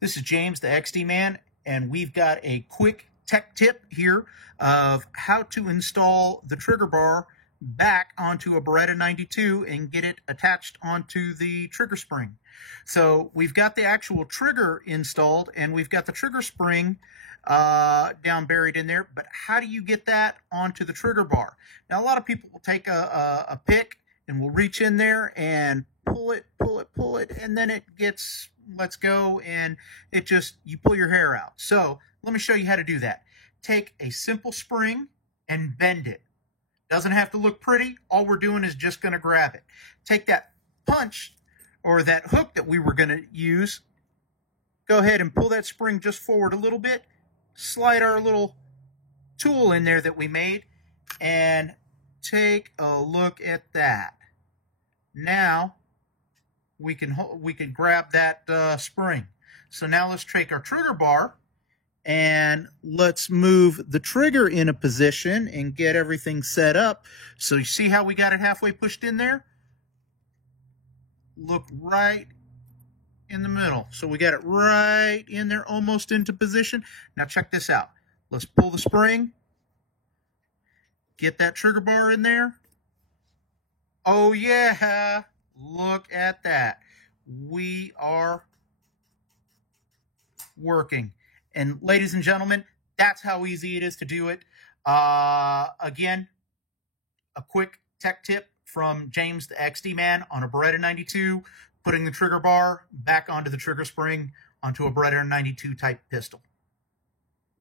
This is James, the XD Man, and we've got a quick tech tip here of how to install the trigger bar back onto a Beretta 92 and get it attached onto the trigger spring. So we've got the actual trigger installed and we've got the trigger spring down buried in there, but how do you get that onto the trigger bar? Now, a lot of people will take a pick and will reach in there and pull it, and then it gets, let's go, and it just, you pull your hair out. So let me show you how to do that. Take a simple spring and bend it. Doesn't have to look pretty. All we're doing is just going to grab it. Take that punch or that hook that we were going to use, go ahead and pull that spring just forward a little bit, slide our little tool in there that we made, and take a look at that. Now we can grab that spring. So now let's take our trigger bar and let's move the trigger in a position and get everything set up. So you see how we got it halfway pushed in there? Look right in the middle. So we got it right in there, almost into position. Now check this out. Let's pull the spring, get that trigger bar in there. Oh yeah, look at that. We are working. And ladies and gentlemen, that's how easy it is to do it. Again, a quick tech tip from James the XD Man on a Beretta 92, putting the trigger bar back onto the trigger spring onto a Beretta 92 type pistol.